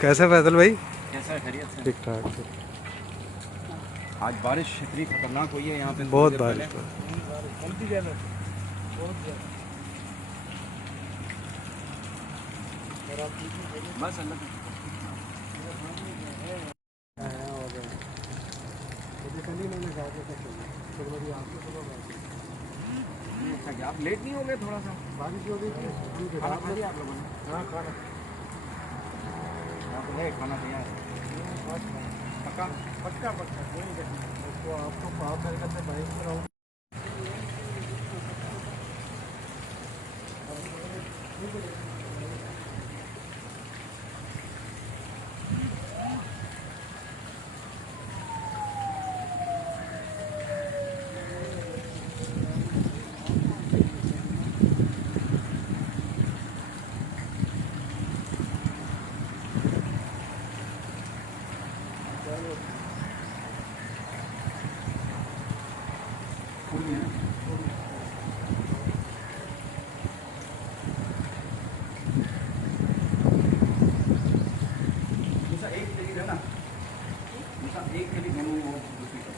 कैसा फैसल भाई? कैसा है, खैरियत से? ठीक ठाक। आज बारिश इतनी खतरनाक हुई है यहाँ पे थोड़ी बहुत देर बारिश पहले। हुआ। बस अल्लाह का अच्छा क्या आप लेट नहीं हो गए? थोड़ा सा बारिश हो गई थी। खाना खा लिया आप लोगों ने? हाँ खाना यहाँ तो है, खाना तैयार है। पक्का पक्का पक्का कोई दिक्कत नहीं। उसको आपको पाव तरीके से बाइक में रहूँ। एक क्लिक है ना, एक क्लिक है वो दूसरी तरफ।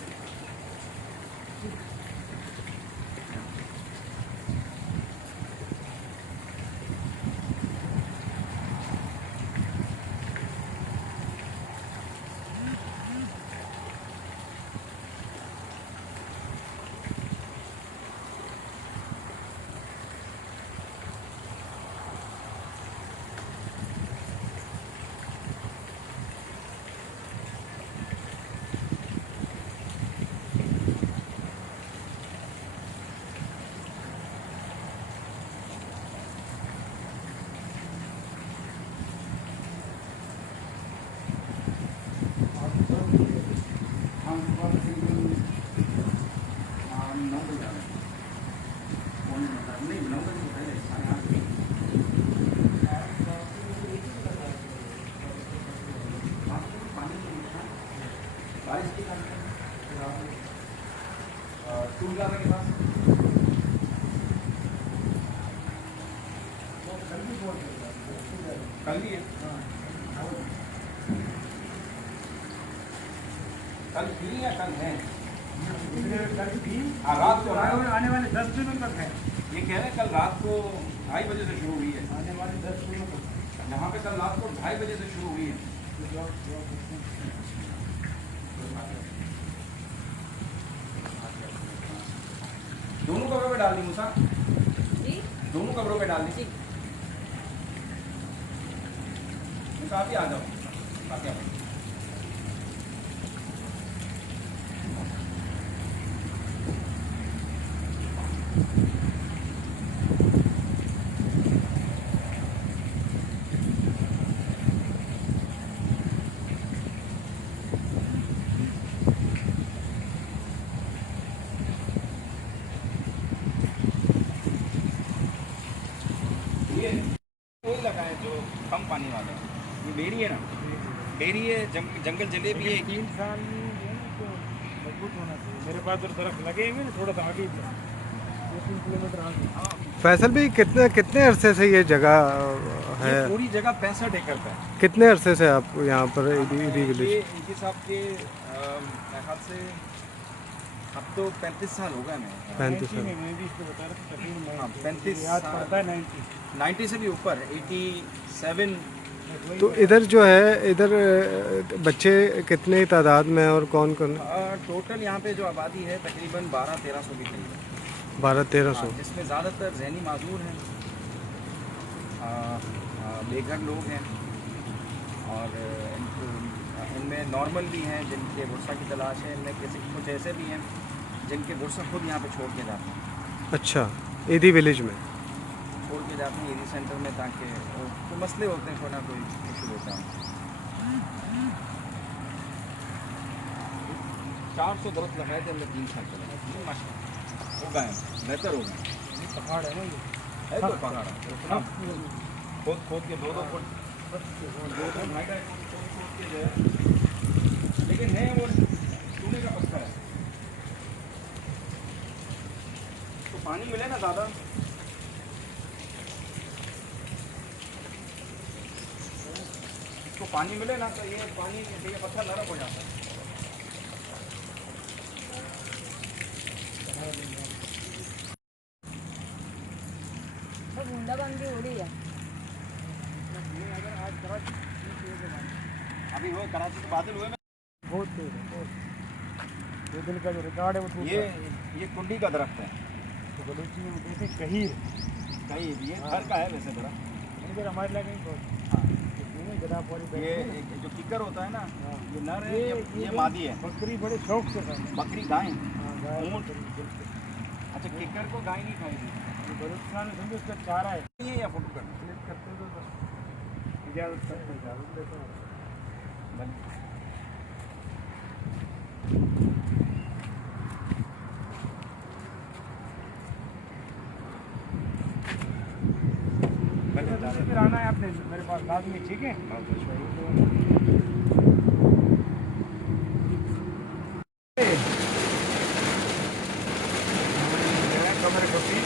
टूल के पास कल भी है। कल थी या कल है? हाँ रात को आने वाले 10 दिनों तक है। ये कह रहे हैं कल रात को 2:30 बजे से शुरू हुई है। आने वाले 10 दिनों तक। यहाँ पे कल रात को 2:30 बजे से शुरू हुई है। दोनों कमरों पे डाल दी मूसा? दोनों कमरों पे डाल दी। मूसा आप ही आ जाओ, बाकी आप वही लगा है जो कम पानी वाला है। ये बेरी है ना, बेरी है, जंगल जलेबी है। 3 साल तो मजबूत होना चाहिए। मेरे पास तो दरख्त लगे हुए ना, थोड़ा सा आगे 2-3 किलोमीटर आगे। फैसल भाई कितने कितने अरसे से ये जगह है? ये पूरी जगह 65 एकड़ का है। कितने अरसे से आप यहाँ पर ईदी विलेज? ये इनके साहब के मेरे ख्याल से अब तो 35 साल हो गए। मैं 35 साल। हाँ 35 याद पड़ता है 90 से भी ऊपर 87। तो इधर जो है, इधर बच्चे कितने तादाद में हैं और कौन कौन? टोटल यहाँ पे जो आबादी है तकरीबन 1200-1300 के करीब है। 1200-1300। जिसमें ज़्यादातर ज़हनी माजूर हैं, बेघर लोग हैं, और इनमें नॉर्मल भी हैं जिनके बुरसा की तलाश है। इनमें कुछ ऐसे भी हैं जिनके बुरसा खुद यहाँ पे छोड़ के जाते हैं। अच्छा, ईदी विलेज में छोड़ के जाते हैं ईदी सेंटर में, ताकि तो मसले होते हैं, कोई ना कोई इशू होता है। 400 दरख्त लगाए थे हमने 3 साल पहले, माशाल्लाह हो गए, बेहतर हो गए। पहाड़ है ना ये? है तो पहाड़ है, खोद खोद के 2-2 फुट 2-2-2.5 फुट खोद के जो है, लेकिन है वो चूने का पत्थर है, तो पानी मिले ना ज़्यादा। इसको पानी मिले ना तो ये पानी ये पत्थर नरम हो जाता है। बूंदाबांदी हो रही है। अभी वो कराची से बादल हुए बहुत तेज है, बहुत। 2 दिन का जो रिकॉर्ड है वो टूट ये रहा है। ये कुंडी का दरख्त है। तो बलूची में वो कहते हैं कहीर। कहीं ये घर का है वैसे दरख्त। इधर हमारे इलाके में बहुत हाँ जनाब वाली ये जो किकर होता है ना हाँ। ये नर है ये मादी है। बकरी बड़े शौक से खाते हैं। बकरी गाय हाँ, गाय, ऊँट। बकरी, बिल्कुल। अच्छा किकर को गाय नहीं खाएगी ये बलूचिस्तान में समझो उसका चारा है। ये या फोटो करना क्लिक करते तो बस इजाज़त करते इजाज़त देते हैं। फिर आना है आपने मेरे पास लाजमी, ठीक है? कमरे कपी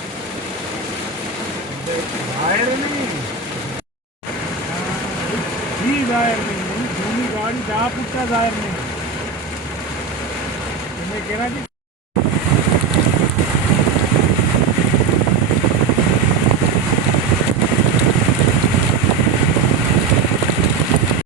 दायर नहीं ही दायर नहीं भूमि गाड़ी जा पुट्टा दायर नहीं तुम्हें कहना जी